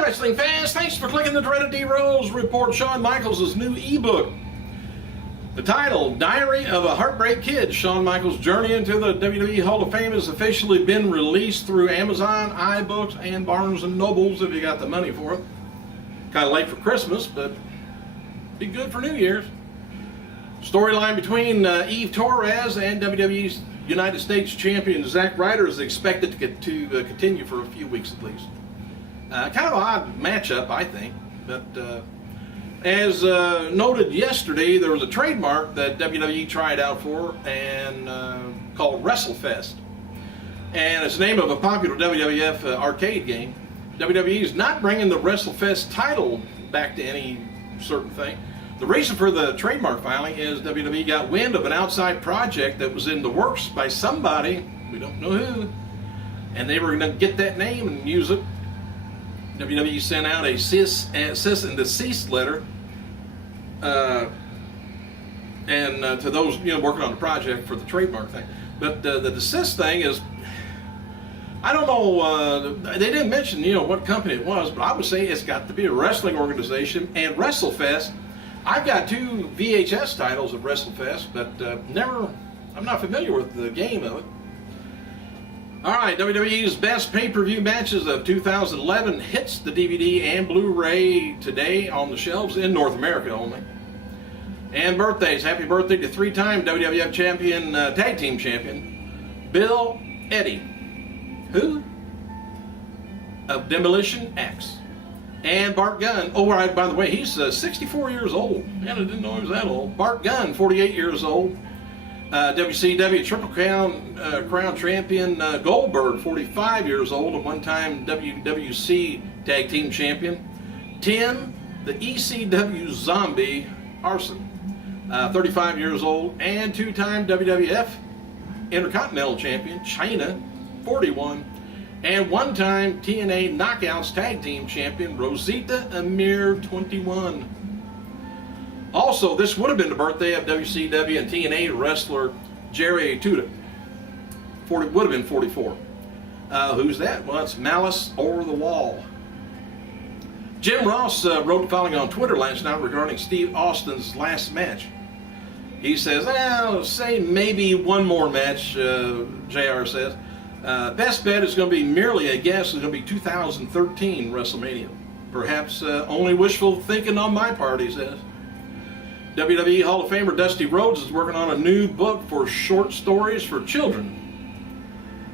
Hi, wrestling fans. Thanks for clicking the dreaded D-Rose Report, Shawn Michaels' new ebook. The title, Diary of a Heartbreak Kid, Shawn Michaels' journey into the WWE Hall of Fame, has officially been released through Amazon, iBooks, and Barnes & Nobles if you got the money for it. Kind of late for Christmas, but be good for New Year's. Storyline between Eve Torres and WWE's United States champion Zack Ryder is expected to continue for a few weeks at least. Kind of an odd matchup, I think, but as noted yesterday, there was a trademark that WWE tried out for and called WrestleFest, and it's the name of a popular WWF arcade game. WWE is not bringing the WrestleFest title back to any certain thing. The reason for the trademark filing is WWE got wind of an outside project that was in the works by somebody, we don't know who, and they were going to get that name and use it. WWE sent out a cease and desist letter to those working on the project for the trademark thing. But the desist thing is, I don't know, they didn't mention what company it was, but I would say it's got to be a wrestling organization. And WrestleFest, I've got 2 VHS titles of WrestleFest, but I'm not familiar with the game of it. Alright, WWE's best pay-per-view matches of 2011 hits the DVD and Blu-ray today on the shelves in North America only. And birthdays. Happy birthday to 3-time WWF champion, tag team champion, Bill Eddie. Who? Of Demolition Axe. And Bart Gunn. Oh, right, by the way, he's 64 years old. Man, I didn't know he was that old. Bart Gunn, 48 years old. WCW Triple Crown champion Goldberg, 45 years old, and one-time WWC Tag Team champion. Tim, the ECW Zombie Arson, 35 years old, and 2-time WWF Intercontinental champion Chyna, 41, and one-time TNA Knockouts Tag Team champion Rosita Amir, 21. Also, this would have been the birthday of WCW and TNA wrestler Jerry Tuda. Would have been 44. Who's that? Well, it's Malice Over the Wall. Jim Ross wrote the following on Twitter last night regarding Steve Austin's last match. He says, say maybe one more match, JR says. Best bet is going to be merely a guess. It's going to be 2013 WrestleMania. Perhaps only wishful thinking on my part, he says. WWE Hall of Famer Dusty Rhodes is working on a new book for short stories for children.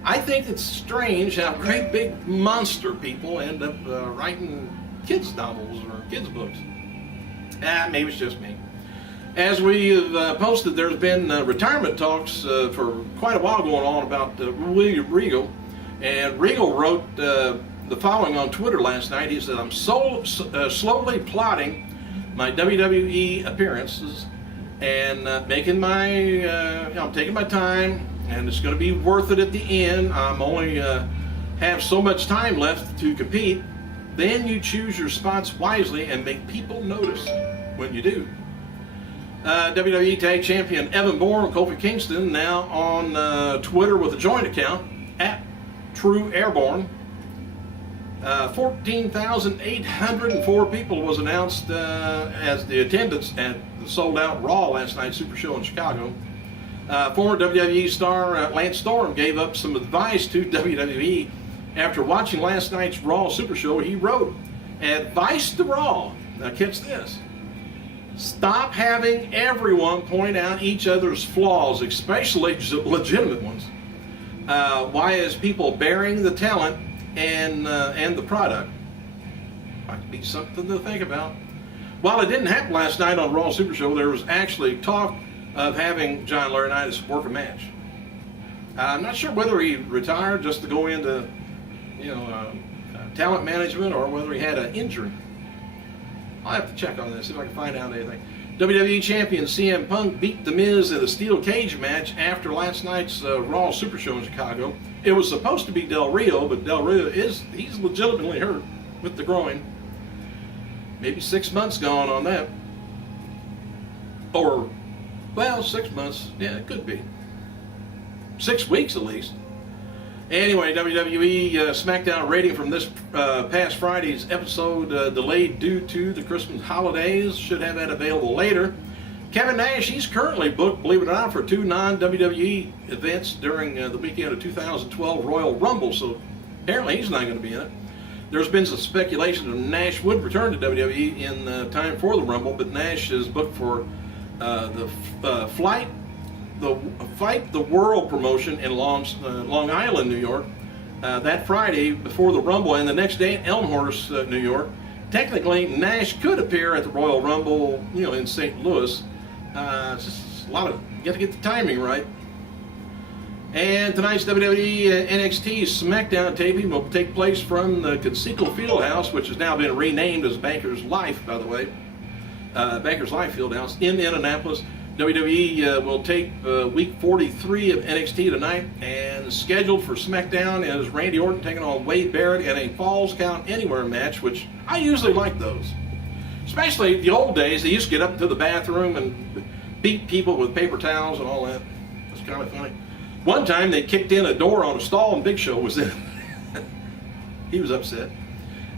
I think it's strange how great big monster people end up writing kids' novels or kids' books. Maybe it's just me. As we have posted, there's been retirement talks for quite a while going on about Regal. And Regal wrote the following on Twitter last night. He said, I'm slowly plotting my WWE appearances and making my, I'm taking my time, and it's going to be worth it at the end. I'm only have so much time left to compete. Then you choose your spots wisely and make people notice when you do. WWE Tag Champion Evan Bourne and Kofi Kingston now on Twitter with a joint account at True Airborne. 14,804 people was announced as the attendance at the sold-out Raw last night Super Show in Chicago. Former WWE star Lance Storm gave up some advice to WWE after watching last night's Raw Super Show. He wrote, "Advice to Raw." Now catch this. Stop having everyone point out each other's flaws, especially legitimate ones. Why is people burying the talent and the product? Might be something to think about. While it didn't happen last night on Raw Super Show, there was actually talk of having John Laurinaitis work a match. I'm not sure whether he retired just to go into talent management or whether he had an injury. I'll have to check on this, see if I can find out anything. WWE Champion CM Punk beat The Miz in a steel cage match after last night's Raw Super Show in Chicago. It was supposed to be Del Rio, but Del Rio he's legitimately hurt with the groin. Maybe 6 months gone on that. Or, well, 6 months, yeah, it could be. 6 weeks at least. Anyway, WWE SmackDown rating from this past Friday's episode delayed due to the Christmas holidays. Should have that available later. Kevin Nash, he's currently booked, believe it or not, for 2 non-WWE events during the weekend of 2012 Royal Rumble, so apparently he's not going to be in it. There's been some speculation that Nash would return to WWE in time for the Rumble, but Nash is booked for the Fight the World promotion in Long Island, New York, that Friday before the Rumble, and the next day at Elmhurst, New York. Technically, Nash could appear at the Royal Rumble, in St. Louis. It's just a lot of, you got to get the timing right. And tonight's WWE NXT SmackDown taping will take place from the Conseco Fieldhouse, which has now been renamed as Bankers Life, by the way. Bankers Life Fieldhouse in Indianapolis. WWE will tape week 43 of NXT tonight, and scheduled for SmackDown is Randy Orton taking on Wade Barrett in a Falls Count Anywhere match, which I usually like those. Especially the old days, they used to get up to the bathroom and beat people with paper towels and all that. It's kind of funny. One time they kicked in a door on a stall and Big Show was in. He was upset.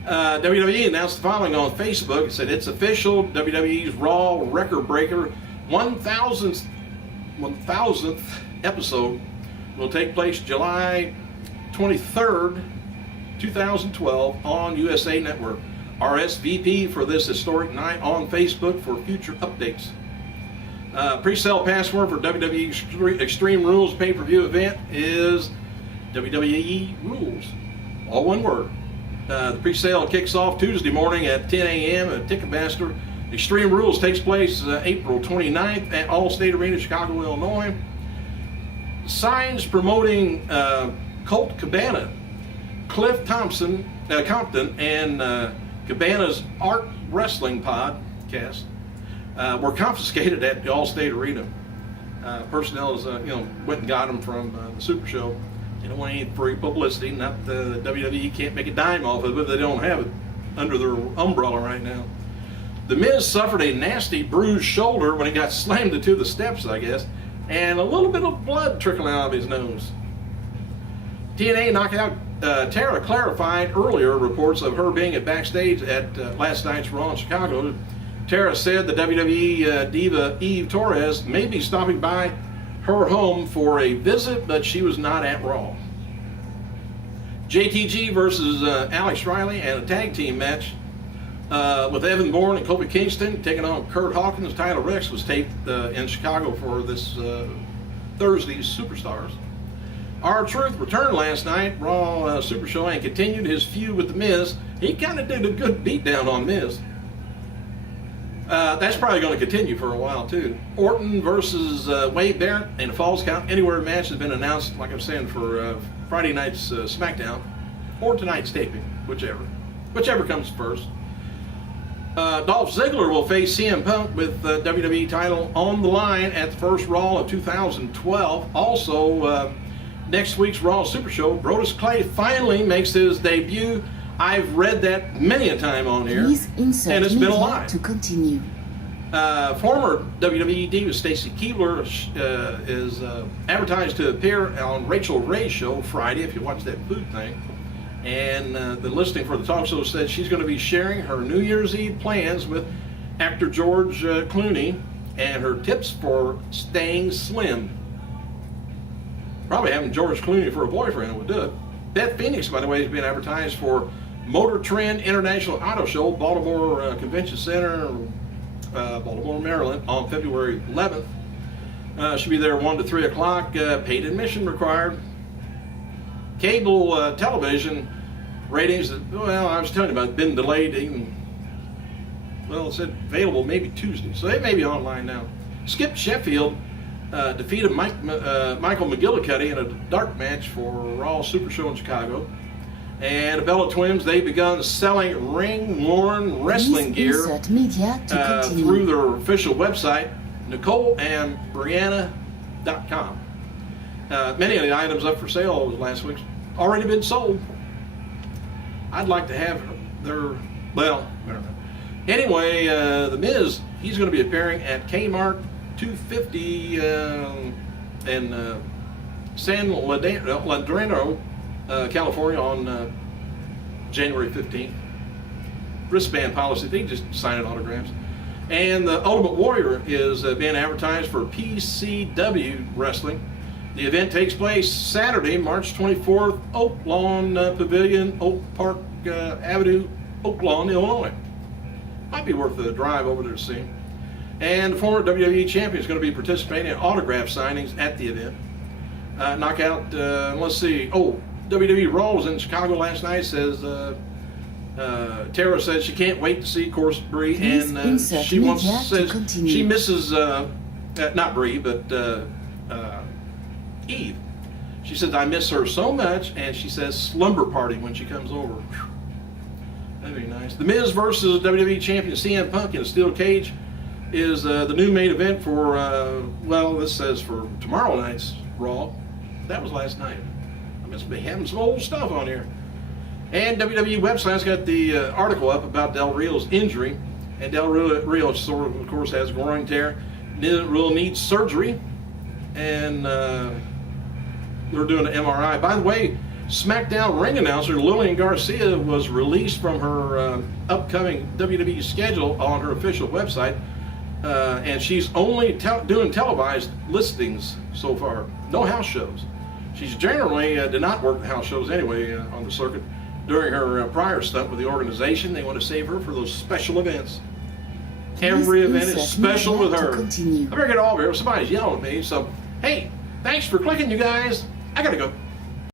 WWE announced the following on Facebook. It said, it's official, WWE's Raw record breaker 1000th episode will take place July 23rd, 2012 on USA Network. RSVP for this historic night on Facebook for future updates. Pre-sale password for WWE Extreme Rules pay-per-view event is WWE Rules, all one word. The pre-sale kicks off Tuesday morning at 10 a.m. at Ticketmaster. Extreme Rules takes place April 29th at Allstate Arena, Chicago, Illinois. Signs promoting Colt Cabana, Cliff Compton, and Cabana's Art Wrestling podcast were confiscated at the Allstate Arena. Personnel is, went and got them from the Super Show. They don't want any free publicity. Not the WWE can't make a dime off of it, but they don't have it under their umbrella right now. The Miz suffered a nasty bruised shoulder when he got slammed into the steps, I guess, and a little bit of blood trickling out of his nose. TNA knockout Tara clarified earlier reports of her being backstage at last night's Raw in Chicago. Tara said the WWE diva Eve Torres may be stopping by her home for a visit, but she was not at Raw. JTG versus Alex Riley and a tag team match with Evan Bourne and Kofi Kingston taking on Kurt Hawkins. Tyler Rex was taped in Chicago for this Thursday's Superstars. R-Truth returned last night, Raw Super Show, and continued his feud with The Miz. He kind of did a good beatdown on Miz. That's probably going to continue for a while, too. Orton versus Wade Barrett in a Falls Count Anywhere match has been announced, like I'm saying, for Friday night's SmackDown, or tonight's taping, whichever comes first. Dolph Ziggler will face CM Punk with the WWE title on the line at the first Raw of 2012. Also, next week's Raw Super Show, Brodus Clay finally makes his debut. I've read that many a time on here, and it's been a lot. To continue. Former WWE diva Stacy Keibler is advertised to appear on Rachel Ray's show Friday, if you watch that food thing. And the listing for the talk show says she's going to be sharing her New Year's Eve plans with actor George Clooney and her tips for staying slim. Probably having George Clooney for a boyfriend would do it. Beth Phoenix, by the way, is being advertised for Motor Trend International Auto Show, Baltimore Convention Center, Baltimore, Maryland, on February 11th. She'll be there 1 to 3 o'clock. Paid admission required. Cable television ratings, well, I was telling you about, been delayed even, well, it said available maybe Tuesday, so they may be online now. Skip Sheffield defeated Michael McGillicuddy in a dark match for Raw Super Show in Chicago. And the Bella Twins, they've begun selling ring-worn wrestling gear through their official website, NicoleandBrianna.com. Many of the items up for sale last week's already been sold. I'd like to have their, well, I don't know. Anyway, The Miz, he's going to be appearing at Kmart 250 in San Leandro, California on January 15th. Wristband policy, they just signing autographs. And the Ultimate Warrior is being advertised for PCW Wrestling. The event takes place Saturday, March 24th, Oak Lawn Pavilion, Oak Park Avenue, Oak Lawn, Illinois. Might be worth a drive over there to see him. And the former WWE champion is going to be participating in autograph signings at the event. Knockout, let's see. Oh, WWE Raw was in Chicago last night. Says Tara said she can't wait to see, of course, Brie, and she says she misses not Brie, but Eve. She says I miss her so much, and she says slumber party when she comes over. Whew. That'd be nice. The Miz versus WWE champion CM Punk in a steel cage is the new main event for well, this says for tomorrow night's Raw. That was last night. I must be having some old stuff on here. And WWE website's got the article up about Del Rio's injury. And Del Rio sort of course, has a groin tear. Will need surgery. And they're doing an MRI. By the way, SmackDown ring announcer Lillian Garcia was released from her upcoming WWE schedule on her official website. And she's only doing televised listings so far. No house shows. She's generally did not work the house shows anyway on the circuit. During her prior stunt with the organization, they want to save her for those special events. Every event is special with her. I better get over here. Somebody's yelling at me. So, hey, thanks for clicking, you guys. I gotta go.